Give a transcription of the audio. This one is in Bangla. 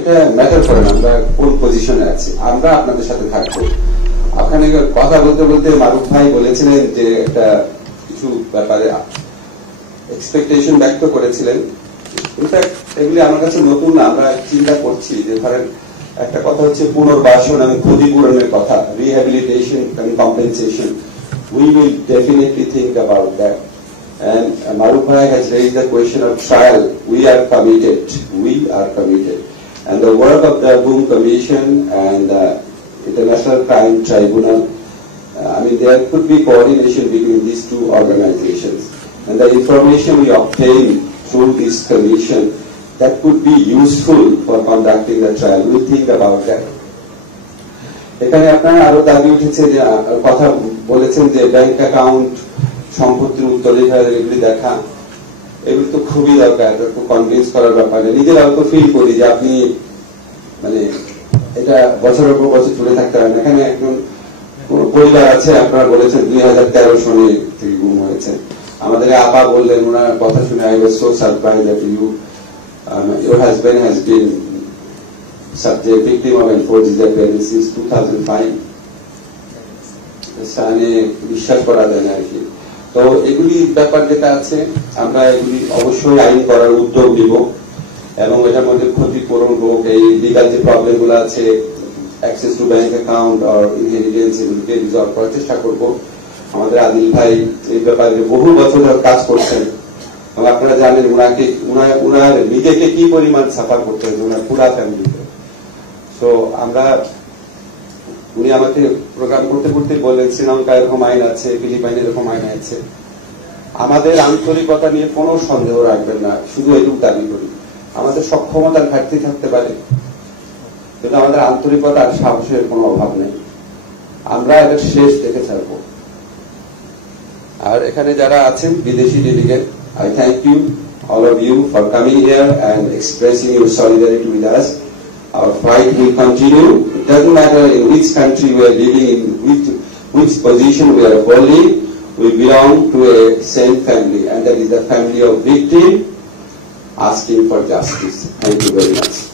এটা ম্যাটার করে না আমরা কোন পজিশনে আছি, আমরা আপনাদের সাথে থাকবো। ওখানে কথা বলতে বলতে মারুফ ভাই বলেছিলেন যে একটা কিছু ব্যাপারে এক্সপেকটেশন ব্যক্ত করেছিলেন। ইনফ্যাক্ট এগুলি আমার কাছে নতুন না, আমরা চিন্তা করছি যে ধরেন একটা কথা হচ্ছে পুনর্বাসন এবং ক্ষতিপূরণের কথা, rehabilitation and compensation. We will definitely think about that. And Maruf Bhai has raised the question of trial. We are committed. We are committed. And the work of the Boom Commission and the International Crime Tribunal, I mean, there could be coordination between these two organizations. And the information we obtain through this commission, that could be useful for conducting the trial. We'll think about that. এখানে আপনারা আরো দাবি উঠেছে যে কথা বলেছেন যে ব্যাংক অ্যাকাউন্ট, সম্পত্তির উত্তরাধিকার এগুলি দেখা, এগুলি তো খুবই দরকার, একটু কনভিন্স করার ব্যাপারে। নিজেরাও তো ফিল করি যে আপনি মানে এটা বছরের পর বছর চলে থাকতে পারেন। এখানে একজন পরিবার আছে, আপনারা বলেছেন 2013 সনে থেকে গুম হয়েছে। আমাদের আপা বললেন, ওনার কথা শুনে I was so surprised that your husband has been subject victim of enforced disappearance since 2005. বিশ্বাস করা যায় না আর কি। তো এগুলি ব্যাপার যেটা আছে, আমরা এগুলি অবশ্যই আইন করার উদ্যোগ নিব এবং এটার মধ্যে ক্ষতিপূরণ হোক, এই লিগাল যে প্রবলেম গুলো আছে, অ্যাক্সেস টু ব্যাংক অ্যাকাউন্ট আর ইনহেরিটেন্স, এগুলিকে রিজলভ করার চেষ্টা করবো। আমাদের আদিল ভাই এই ব্যাপারে বহু বছর কাজ করছেন এবং আপনারা জানেন উনার নিজেকে কি পরিমাণ সাফার করতে হয়েছে, উনার পুরা ফ্যামিলিতে। তো আমরা উনি আমাকে প্রোগ্রাম করতে করতে বললেন শ্রীলঙ্কা এরকম আইন আছে, ফিলিপাইনে এরকম আইন আছে। আমাদের আন্তরিকতা নিয়ে কোনো সন্দেহ রাখবেন না, শুধু এটুকু দাবি করি। আমাদের সক্ষমতার ঘাটতি থাকতে পারে, কিন্তু আমাদের আন্তরিকতা আর সাহসের কোনো অভাব নেই। আমরা এদের শেষ দেখে ছাড়বো। আর এখানে যারা আছেন বিদেশি delegate, I thank you, all of you, for coming here and expressing your solidarity with us. Our fight will continue. It doesn't matter in which country we are living, in which position we are holding. We belong to a same family, and that is the family of victim asking for justice. Thank you very much.